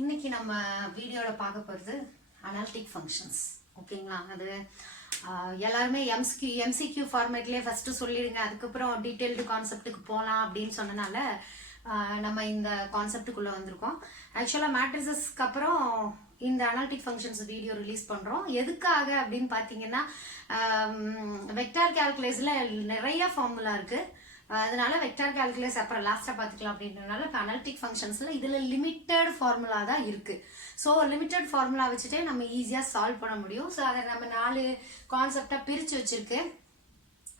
இன்னைக்கு நம்ம வீடியோவில் பார்க்க போகிறது அனாலிட்டிக் ஃபங்க்ஷன்ஸ். ஓகேங்களா? அது எல்லாருமே எம்சிக்யூ ஃபார்மேட்லேயே ஃபஸ்ட்டு சொல்லிடுங்க, அதுக்கப்புறம் டீட்டெயில்டு கான்செப்டுக்கு போகலாம் அப்படின்னு சொன்னனால நம்ம இந்த கான்செப்டுக்குள்ளே வந்திருக்கோம். ஆக்சுவலாக மேட்ரிசஸ்க்கு அப்புறம் இந்த அனாலிட்டிக் ஃபங்க்ஷன்ஸ் வீடியோ ரிலீஸ் பண்ணுறோம். எதுக்காக அப்படின்னு பார்த்தீங்கன்னா, வெக்டார் கால்குலஸில் நிறைய ஃபார்முலா இருக்குது. அதனால வெக்டார் கால்குலஸ் அப்புறம் லாஸ்ட்டாக பார்த்துக்கலாம் அப்படின்றனால இப்போ அனாலிட்டிக் ஃபங்க்ஷன்ஸில் இதில் லிமிட்டட் ஃபார்முலா தான் இருக்குது. ஸோ லிமிட்டட் ஃபார்முலா வச்சுட்டே நம்ம ஈஸியாக சால்வ் பண்ண முடியும். ஸோ அதை நம்ம 4 கான்செப்டாக பிரித்து வச்சுருக்கு.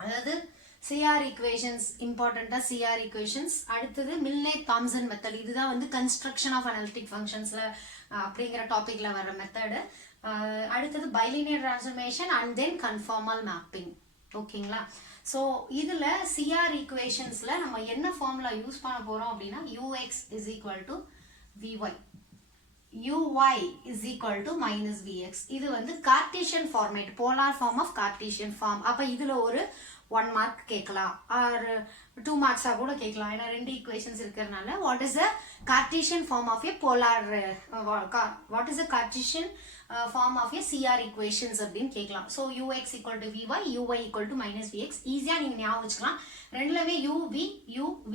அதாவது சிஆர் ஈக்குவேஷன்ஸ், இம்பார்ட்டண்ட்டாக சிஆர் ஈக்குவேஷன்ஸ், அடுத்தது மில்னே தாம்சன் மெத்தட், இதுதான் வந்து கன்ஸ்ட்ரக்ஷன் ஆஃப் அனாலிட்டிக் ஃபங்க்ஷன்ஸில் அப்படிங்கிற டாப்பிக்கில் வர மெத்தடு. அடுத்தது bilinear transformation and then conformal mapping. ஓகேங்களா? ஸோ இதில் சிஆர் ஈக்குவேஷன்ஸில் நம்ம என்ன ஃபார்முலா யூஸ் பண்ண போகிறோம் அப்படின்னா ux is equal to VY, uy is equal to minus VX. இது வந்து Cartesian format, polar form of Cartesian form. அப்போ இதில் ஒரு 1 மார்க் கேட்கலாம், ஆர் 2 மார்க்ஸாக கூட கேட்கலாம். ஏன்னா 2 ஈக்குவேஷன்ஸ் இருக்கிறதுனால what is the Cartesian form of a polar, what is the Cartesian form of a CR equations அப்படின்னு கேட்கலாம். So ux equal to vy, uy equal to minus vx. ஈஸியாக நீங்கள் ஞாபகம் வச்சுக்கலாம். ரெண்டுலவே uv.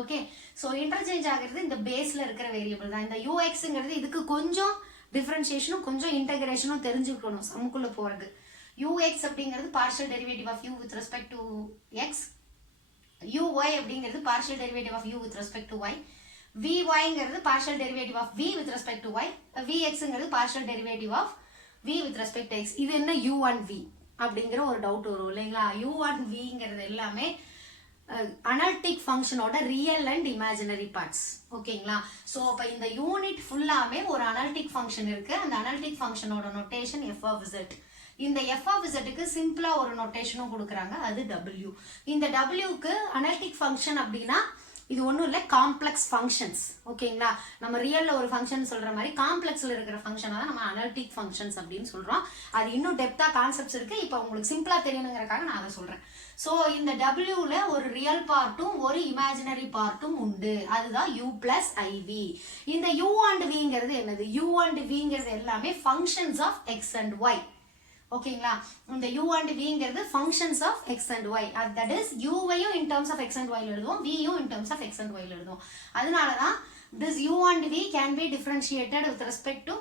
ஓகே, ஸோ இன்டர்சேஞ்ச் ஆகிறது இந்த பேஸில் இருக்கிற வேரியபிள் தான். இந்த uxங்கிறது இதுக்கு கொஞ்சம் டிஃப்ரென்ஷியேஷனும் கொஞ்சம் இன்டகிரேஷனும் தெரிஞ்சுக்கணும் சம்முக்குள்ளே போகிறது. ux அப்படிங்கிறது partial derivative of u with respect to x, uy அப்படிங்கிறது partial derivative of u with respect to y, vyங்கிறது partial derivative of v with respect to y, vxங்கிறது partial derivative of v with respect to x. இது என்ன u and v அப்படிங்கிற ஒரு doubt வரும் இல்லைங்களா? u and vங்கிறது எல்லாமே அனாலிட்டிக் ஃபங்க்ஷனோட ரியல் அண்ட் இமேஜினரி பார்ட்ஸ். ஓகேங்களா? ஸோ அப்போ இந்த யூனிட் ஃபுல்லாமே ஒரு அனாலிட்டிக் ஃபங்க்ஷன் இருக்குது. அந்த அனாலிட்டிக் ஃபங்க்ஷனோட நொட்டேஷன் f of z. இந்த f of zக்கு சிம்பிளாக ஒரு நொட்டேஷனும் கொடுக்குறாங்க, அது w. இந்த wக்கு அனாலிட்டிக் ஃபங்க்ஷன் அப்படின்னா இது ஒன்றும் இல்லை, காம்ப்ளெக்ஸ் ஃபங்க்ஷன்ஸ். ஓகேங்களா? நம்ம ரியலில் ஒரு ஃபங்க்ஷன் சொல்கிற மாதிரி காம்ப்ளெக்ஸில் இருக்கிற ஃபங்க்ஷனை தான் நம்ம அனாலிட்டிக் ஃபங்க்ஷன்ஸ் அப்படின்னு சொல்கிறோம். அது இன்னும் டெப்த்தாக கான்செப்ட்ஸ் இருக்குது. இப்போ உங்களுக்கு சிம்பிளாக தெரியணுங்கிறக்காக நான் அதை சொல்கிறேன். ஸோ இந்த டபிள்யூவில் ஒரு ரியல் பார்ட்டும் ஒரு இமேஜினரி பார்ட்டும் உண்டு. அதுதான் u plus iv. இந்த u and vங்கிறது என்னது? u and vங்கிறது எல்லாமே functions of x and y. ஓகேங்களா? இந்த u and vங்கிறது functions of x and y. that is u-வையும் in terms of x and y எழுதுவோம், v-யும் in terms of x and y எழுதுவோம். அதனால தான் this u and v can be differentiated with respect to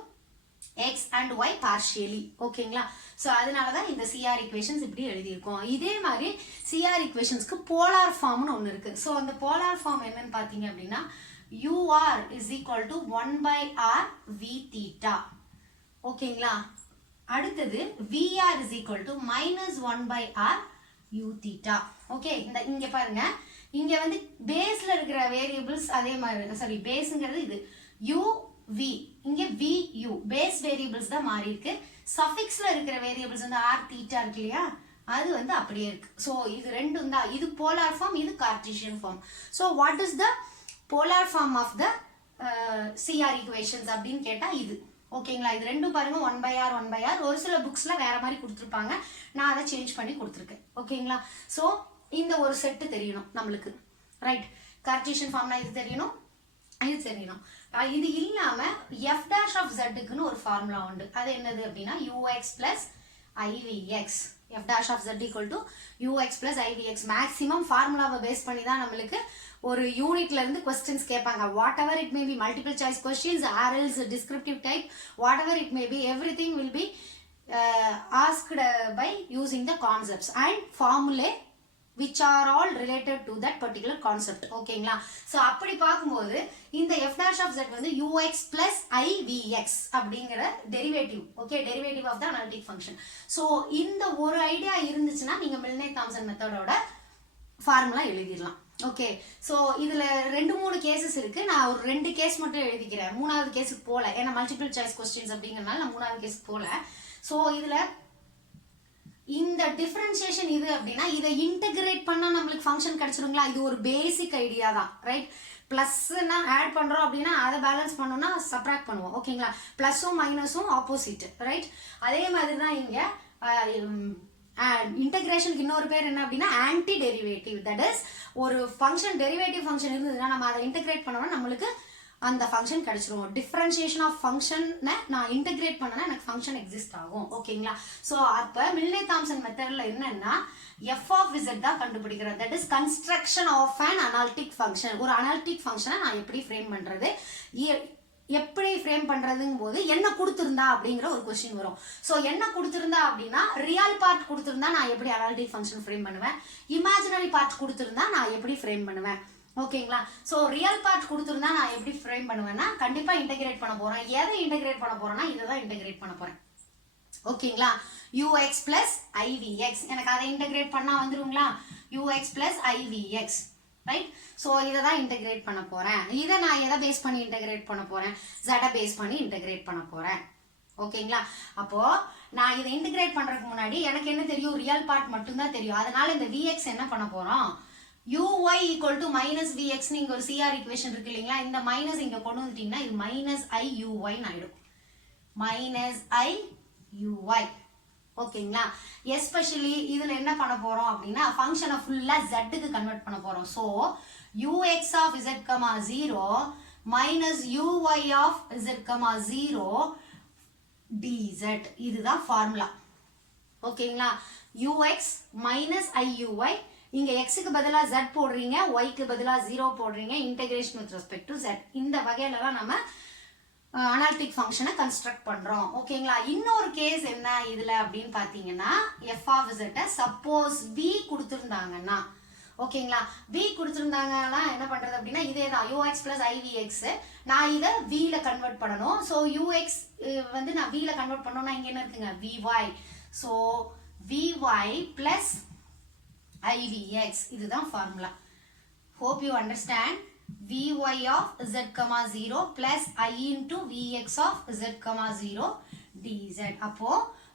x and y partially. ஓகேங்களா? So அதனால தான் இந்த CR equations இப்படி எழுதியிருக்கோம். இதே மாதிரி CR equationsக்கு போலார் ஃபார்ம்னு ஒன்று இருக்குது. ஸோ அந்த போலார் ஃபார்ம் என்னன்னு பார்த்தீங்க அப்படின்னா ur is equal to 1 by r v theta. ஓகேங்களா? அடுத்தது VR is equal to minus 1 by R U theta. Okay, இங்க பாருங்க, இங்க வந்து பேஸ்ல இருக்கிற வேரியபிள்ஸ் அதே மாதிரி, சாரி பேஸ்ங்கிறது இது UV, இங்க VU, பேஸ் வேரியபிள்ஸ் தான் மாறி இருக்கு. சஃபிக்ஸ்ல இருக்கிற வேரியபிள்ஸ் வந்து R theta இருக்கு இல்லையா, அது வந்து அப்படியே இருக்கு. ஸோ இது ரெண்டும் தான், இது போலார் ஃபார்ம், இது Cartesian form. So what is the polar form of the CR equations அப்படின்னு கேட்டா இது. ஓகேங்களா? இது ரெண்டும் பாருங்க, 1 by r 1 by r. ஒரு சில புக்ஸ்ல வேற மாதிரி கொடுத்துருப்பாங்க, நான் அதை சேஞ்ச் பண்ணி கொடுத்துருக்கேன். ஓகேங்களா? ஸோ இந்த ஒரு செட்டு தெரியணும் நம்மளுக்கு, ரைட்? கார்டீசியன் ஃபார்ம்னா இது தெரியணும், இது தெரியணும். இது இல்லாம f dash of zக்குன்னு ஒரு ஃபார்முலா உண்டு. அது என்னது அப்படின்னா ux plus ivx. f dash of z equal to ux plus ivx. Maximum ஃபார்முலாவை பேஸ் பண்ணி தான் நம்மளுக்கு ஒரு யூனிட்ல இருந்து கொஸ்டின்ஸ் கேட்பாங்க. Whatever it may be, multiple choice questions, ஆர்எல்ஸ், descriptive type, whatever it may be, everything will be asked by using the concepts and formulae which are all related to that particular concept. ஓகேங்களா? So அப்படி பார்க்கும்போது இந்த f dash of z வந்து ux plus ivx அப்படிங்கிற derivative. Okay, derivative of the analytic function. So இந்த ஒரு idea இருந்துச்சுன்னா நீங்க மில்னே தாம்சன் மெத்தடோட ஃபார்முலா எழுதிடலாம். ஓகே, ஸோ இதில் 2-3 கேசஸ் இருக்குது. நான் ஒரு 2 கேஸ் மட்டும் எழுதிக்கிறேன், 3வது கேஸுக்கு போகல. ஏன்னா மல்டிபிள் சாய்ஸ் கொஸ்டின்ஸ் அப்படிங்கிறனால நான் 3வது கேஸுக்கு போகல. ஸோ இதில் இந்த டிஃப்ரென்சியேஷன் இது அப்படின்னா இதை இன்டகிரேட் பண்ணால் நம்மளுக்கு ஃபங்க்ஷன் கிடைச்சிருங்களா? இது ஒரு பேசிக் ஐடியா தான், ரைட்? ப்ளஸ்னா ஆட் பண்ணுறோம் அப்படின்னா அதை பேலன்ஸ் பண்ணோம்னா சப்ராக்ட் பண்ணுவோம். ஓகேங்களா? ப்ளஸும் மைனஸும் ஆப்போசிட், ரைட்? அதே மாதிரி தான் இங்கே இன்டகிரேஷனுக்கு இன்னொரு பேர் என்ன அப்படின்னா ஆன்டி டெரிவேட்டிவ். தட் இஸ் ஒரு ஃபங்க்ஷன் டெரிவேட்டிவ் ஃபங்க்ஷன் இருந்ததுன்னா நம்ம அதை இன்டகிரேட் பண்ணோம்னா நம்மளுக்கு அந்த ஃபங்க்ஷன் கிடைச்சிரும். டிஃபரன்ஷியேஷன் ஆஃப் ஃபங்க்ஷனை நான் இன்டகிரேட் பண்ணனா எனக்கு ஃபங்க்ஷன் எக்ஸிஸ்ட் ஆகும். ஓகேங்களா? ஸோ அப்போ மில்னே தாம்சன் மெத்தடில் என்னன்னா எஃப் ஆஃப் இசட் தான் கண்டுபிடிக்கிறேன். That is construction of an analytic function. ஒரு அனாலிட்டிக் ஃபங்க்ஷனை நான் எப்படி ஃப்ரேம் பண்ணுறது, எப்படி ஃப்ரேம் பண்றதுங்கும் போது என்ன கொடுத்துருந்தா அப்படிங்கிற ஒரு கொஸ்டின் வரும். ஸோ என்ன கொடுத்துருந்தா அப்படின்னா ரியல் பார்ட் கொடுத்துருந்தா நான் எப்படி அனாலிட்டிக் ஃபங்க்ஷன் ஃப்ரேம் பண்ணுவேன், இமேஜினரி பார்ட் கொடுத்துருந்தா நான் எப்படி ஃப்ரேம் பண்ணுவேன். ஓகேங்களா? ஸோ ரியல் பார்ட் கொடுத்துருந்தா நான் எப்படி ஃப்ரேம் பண்ணுவேன்னா கண்டிப்பா இன்டகிரேட் பண்ண போறேன். எதை இன்டகிரேட் பண்ண போறேன்னா இதை தான் இன்டகிரேட் பண்ண போறேன். ஓகேங்களா? ux பிளஸ் ivx எனக்கு அதை இன்டகிரேட் பண்ணா வந்துருங்களா? ux plus ivx right. So இதை தான் இன்டகிரேட் பண்ண போறேன். இதை நான் எதை பேஸ் பண்ணி இன்டகிரேட் பண்ண போறேன், z பேஸ் பண்ணி இன்டகிரேட் பண்ண போறேன். ஓகேங்களா? அப்போ நான் இதை இன்டகிரேட் பண்றதுக்கு முன்னாடி எனக்கு என்ன தெரியும், ரியல் பார்ட் மட்டும்தான் தெரியும். அதனால இந்த vx என்ன பண்ண போறோம், uy equal to minus vx நீங்க ஒரு CR ஈக்குவேஷன் இருக்கு இல்லைங்களா, இந்த மைனஸ் இங்க கொண்டு வந்துட்டீங்கன்னா இது மைனஸ் iuy ஆயிடும். Minus iuy. ஓகேங்களா? எஸ்பெஷலி இதுல என்ன பண்ண போறோம் அப்படின்னா ஃபங்க்ஷனை ஃபுல்லா z-க்கு கன்வெர்ட் பண்ண போறோம். So ux of z, 0 minus uy of z, 0 dz. இதுதான் ஃபார்முலா. ஓகேங்களா? ux minus iuy. இங்க x-க்கு பதிலா z போடுறீங்க, y-க்கு பதிலா 0 போடுறீங்க. Integration with respect to z. இந்த வகையில தான் நம்ம அனாலிட்டிக் ஃபங்க்ஷனை கன்ஸ்ட்ரக்ட் பண்றோம். ஓகேங்களா? இன்னொரு கேஸ் என்ன இதுல அப்படின்னு பாத்தீங்கன்னா f of z suppose v கொடுத்திருந்தாங்கன்னா, ஓகேங்களா, v கொடுத்திருந்தாங்கன்னா என்ன பண்றது அப்படின்னா இதே தான் ux plus ivx. நான் இதை v ல கன்வெர்ட் பண்ணணும். ஸோ ux வந்து நான் v ல கன்வெர்ட் பண்ணணும்னா இங்க என்ன இருக்குங்க, vy. So vy plus ivx. இதுதான் formula. hope you understand. vy of z, 0 plus I into vx of z, 0 dz. அப்போ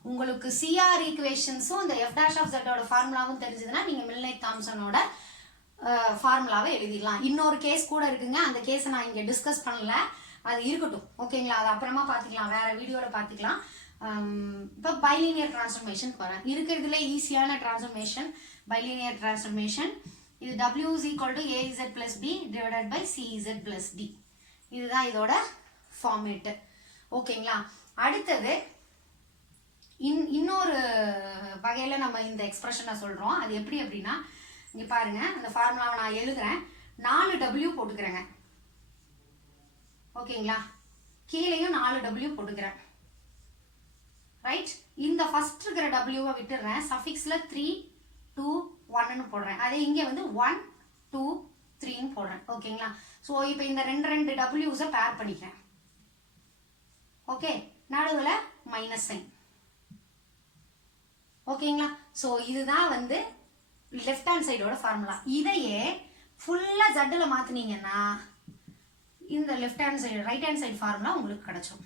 உங்களுக்கு CR ஈக்குவேஷன்ஸும் இந்த f dash of z ஓட ஃபார்முலாவும் தெரிஞ்சதுன்னா நீங்க மில்னே தாம்சனோட ஃபார்முலாவை எழுதிடலாம். இன்னொரு கேஸ் கூட இருக்குங்க, அந்த கேஸை நான் இங்க டிஸ்கஸ் பண்ணல, அது இருக்கட்டும். ஓகேங்களா? அது அப்புறமா பார்த்துக்கலாம், வேற வீடியோல பார்த்துக்கலாம். இப்போ பைலினியர் டிரான்ஸ்ஃபர்மேஷன் வரேன். இருக்கிறதுல ஈஸியான டிரான்ஸ்ஃபர்மேஷன் பைலினியர் டிரான்ஸ்ஃபர்மேஷன். இது w is equal to az plus b divided by cz plus d. இதுதான் இதோட ஃபார்மேட். ஓகேங்களா? அடுத்தது இன்னொரு வகையில நம்ம இந்த எக்ஸ்பிரஷனை சொல்றோம். அது எப்படி அப்படின்னா இங்க பாருங்க, அந்த ஃபார்முலாவை நான் எழுதுறேன். 4w போட்டுக்கிறேங்க. ஓகேங்களா? கீழேயும் 4w போட்டுக்கிறேன். ரைட். இந்த ஃபர்ஸ்ட் இருக்கிற w-வை விட்டுறேன். சஃபிக்ஸ்ல 3 2 1 போடுறேன். அதே இங்க வந்து 1 2 3 போடுறேன். ஓகேங்களா? சோ இப்போ இந்த ரெண்டு w's பேர் பண்ணிக்கிறேன். ஓகே, நடுவுல மைனஸ் சைன். ஓகேங்களா? சோ இதுதான் வந்து லெஃப்ட் ஹேண்ட் சைடோட ஃபார்முலா. இதையே ஃபுல்லா z-ல மாத்துனீங்கன்னா இந்த left hand side right hand side formula உங்களுக்கு கிடைச்சிடும்.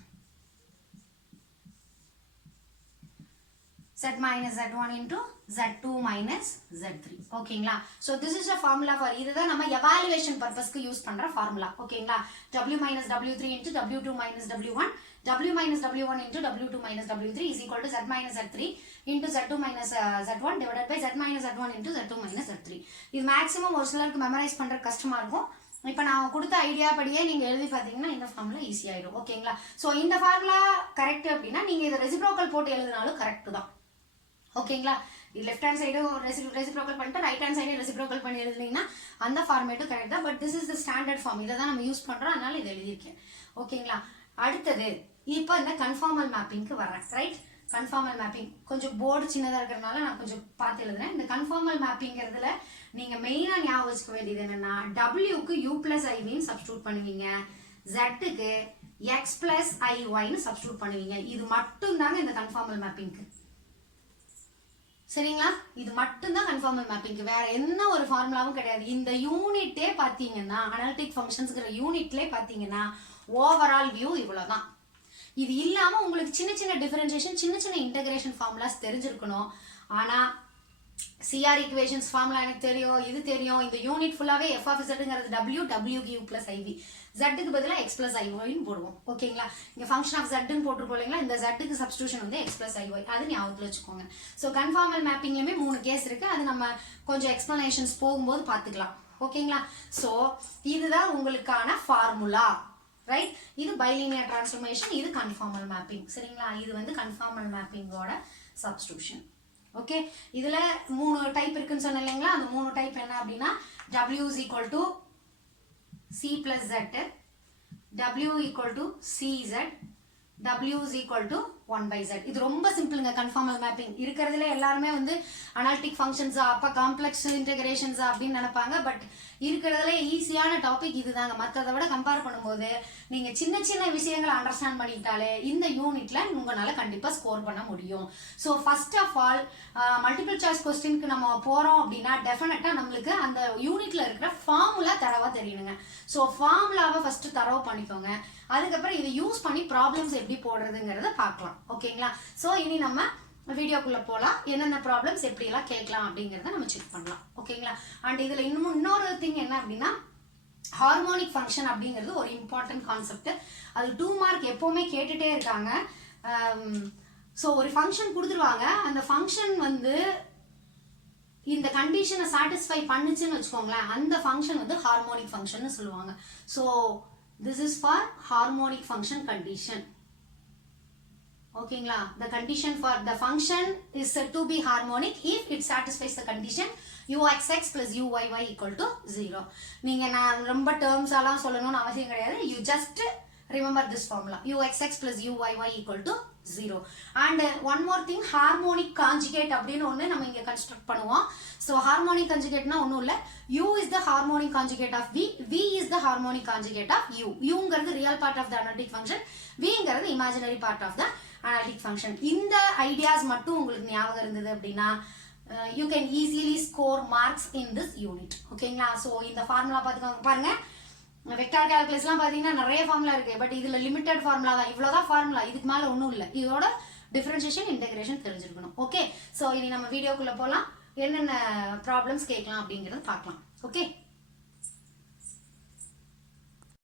z minus z1 into z2 minus z3. ஓகேங்களா? so this is a formula for இதுதான் நம்ம evaluation purpose-க்கு யூஸ் பண்ற ஃபார்முலா. ஓகேங்களா? w minus w3 into w2 minus w1, w minus w1 into w2 minus w3 is equal to z minus z3 into z2 minus z1 divided by z minus z1 into z2 minus z3. இது maximum ஒரு சிலருக்கு memorise பண்ற கஷ்டமா இருக்கும். இப்போ நான் கொடுத்த idea படியே நீங்க எழுதி பாத்தீங்கன்னா இந்த ஃபார்முலா ஈஸி ஆயிடும். ஓகேங்களா? சோ இந்த ஃபார்முலா கரெக்ட் அப்படின்னா நீங்க இதை ரெசிப்ரோக்கல் போட்டு எழுதினாலும் கரெக்ட் தான். ஓகேங்களா? இது லெஃப்ட் ஹேண்ட் சைடு ரெசிப்ரோக்கல் பண்ணிட்டு ரைட் ஹேண்ட் சைடு ரெசிப்ரோக்கல் பண்ணி எழுதுனீங்கன்னா அந்த ஃபார்மேட்டும் கரெக்ட் தான். But this is the standard form. இதை தான் நம்ம யூஸ் பண்றோம், அதனால இதை எழுதியிருக்கேன். ஓகேங்களா? அடுத்தது இப்போ இந்த கன்ஃபார்மல் மேப்பிங்க்கு வரேன். ரைட். கன்ஃபார்மல் மேப்பிங் கொஞ்சம் போர்டு சின்னதாக இருக்கிறதுனால நான் கொஞ்சம் பார்த்து எழுதுறேன். இந்த கன்ஃபார்மல் மேப்பிங்கிறதுல நீங்க மெயினா ஞாபகம் வச்சுக்க வேண்டியது என்னன்னா w-க்கு u plus iv-ன்னு சப்ஸ்டிட்யூட் பண்ணுவீங்க, z-க்கு x plus iy-ன்னு சப்ஸ்டிட்யூட் பண்ணுவீங்க. இது மட்டும் தாங்க இந்த கன்ஃபார்மல் மேப்பிங்க்கு. சரிங்களா? இது மட்டும் தான் கன்ஃபார்மல் மேப்பிங்க்கு, வேற என்ன ஒரு ஃபார்முலாவும் கிடையாது. இந்த யூனிட்டே பாத்தீங்கன்னா அனாலிட்டிக் ஃபங்க்ஷன்ஸ்ங்கிற யூனிட்லே பாத்தீங்கன்னா ஓவரால் வியூ இவ்வளவுதான். இது இல்லாம உங்களுக்கு சின்ன சின்ன டிஃபரன்ஷியேஷன் சின்ன சின்ன இன்டகிரேஷன் ஃபார்முலாஸ் தெரிஞ்சிருக்கணும். ஆனா CR equations formula எனக்கு தெரியும், இது தெரியும். இந்த யூனிட் ஃபுல்லாவே f of zங்கிறது w, w cube plus iv. z க்கு பதிலா x plus iy ன்னு போடுவோம். ஓகேங்களா? இங்க function of z ன்னு போட்டுருக்கோம் இல்லைங்களா? இந்த z க்கு சப்ஸ்டிடியூஷன் வந்து x plus iy. அது ஞாபகத்துல வச்சுக்கோங்க. சோ கன்ஃபார்மல் மேப்பிங்லயுமே 3 கேஸ் இருக்கு. அது நம்ம கொஞ்சம் எக்ஸ்பிளனேஷன்ஸ் போகும்போது பார்த்துக்கலாம். ஓகேங்களா? சோ இதுதான் உங்களுக்கான ஃபார்முலா. ரைட்? இது பைலினியர் டிரான்ஸ்ஃபார்மேஷன், இது கன்ஃபார்மல் மேப்பிங். சரிங்களா? இது வந்து கன்ஃபார்மல் மேப்பிங்கோட சப்ஸ்டிடியூஷன். ஓகே, இதுல 3 டைப் இருக்குன்னு சொன்னேன் இல்லைங்களா? அந்த 3 டைப் என்ன அப்படின்னா w is equal to c plus z, w equal to cz, w is equal to 1 by z. இது ரொம்ப சிம்பிளுங்க. கன்ஃபார்மல் மேப்பிங் இருக்கிறதுல எல்லாருமே வந்து அனாலிட்டிக் ஃபங்க்ஷன்ஸா, அப்ப காம்ப்ளெக்ஸ் இன்டகிரேஷன்ஸா அப்படின்னு நினைப்பாங்க. பட் இருக்கிறதுல ஈஸியான டாபிக் இதுதாங்க. மற்றதை விட கம்பேர் பண்ணும்போது நீங்க சின்ன சின்ன விஷயங்களை அண்டர்ஸ்டாண்ட் பண்ணிட்டாலே இந்த யூனிட்ல உங்களால கண்டிப்பா ஸ்கோர் பண்ண முடியும். So first of all multiple choice கொஸ்டினுக்கு நம்ம போறோம் அப்படின்னா டெஃபினட்டா நம்மளுக்கு அந்த யூனிட்ல இருக்கிற ஃபார்முலா தரவா தெரியணுங்க. ஸோ ஃபார்முலாவை ஃபர்ஸ்ட் தரவு பண்ணிக்கோங்க. அதுக்கப்புறம் இதை யூஸ் பண்ணி ப்ராப்ளம்ஸ் எப்படி போடுறதுங்கிறத பார்க்கலாம். ஓகேங்களா? ஸோ இனி நம்ம வீடியோக்குள்ள போலாம். என்னென்ன ப்ராப்ளம்ஸ் எப்படி எல்லாம் கேட்கலாம் அப்படிங்கறத நம்ம செக் பண்ணலாம். ஓகேங்களா? அண்ட் இதுல இன்னொரு திங் என்ன அப்படின்னா ஹார்மோனிக் ஃபங்க்ஷன் அப்படிங்கிறது ஒரு இம்பார்ட்டன்ட் கான்செப்ட். அது 2 மார்க் எப்பவுமே கேட்டுட்டே இருக்காங்க. ஸோ ஒரு ஃபங்க்ஷன் கொடுத்துருவாங்க. அந்த ஃபங்க்ஷன் வந்து இந்த கண்டிஷனை சாட்டிஸ்ஃபை பண்ணுச்சுன்னு வச்சுக்கோங்களேன், அந்த ஃபங்க்ஷன் வந்து ஹார்மோனிக் ஃபங்க்ஷன் சொல்லுவாங்க. So this is for harmonic function condition. ஓகேங்களா? the condition for the function is said to be harmonic if it satisfies the condition uxx plus uyy equal to 0. நீங்க நான் ரொம்ப terms எல்லாம் சொல்லணும்னு அவசியம் கிடையாது. you just remember this formula uxx plus uyy equal to 0. and one more thing, harmonic conjugate அப்படின்னு ஒன்று நம்ம இங்க கன்ஸ்ட்ரக்ட் பண்ணுவோம். so harmonic conjugateனா ஒன்றும் இல்லை, u is the harmonic conjugate of v, v is the harmonic conjugate of u. uங்கிறது real part of the analytic function, vங்கிறது imaginary part of the analytic function. இந்த ideas மட்டும் உங்களுக்கு ஞாபகம் இருந்தது அப்படின்னா you can easily score marks in this unit. ஓகேங்களா? so இந்த formula பார்த்துக்கோங்க. பாருங்க, வெக்டார் கால்குலஸ்லாம் பார்த்தீங்கன்னா நிறைய ஃபார்முலா இருக்கு. பட் இதுல லிமிட்டட் ஃபார்முலா தான். இவ்வளோதான் ஃபார்முலா, இதுக்கு மேல ஒன்றும் இல்லை. இதோட டிஃபரன்ஷியேஷன் இன்டகிரேஷன் தெரிஞ்சிருக்கணும். ஓகே, ஸோ இனி நம்ம வீடியோக்குள்ள போகலாம். என்னென்ன ப்ராப்ளம்ஸ் கேட்கலாம் அப்படிங்கிறத பார்க்கலாம். ஓகே.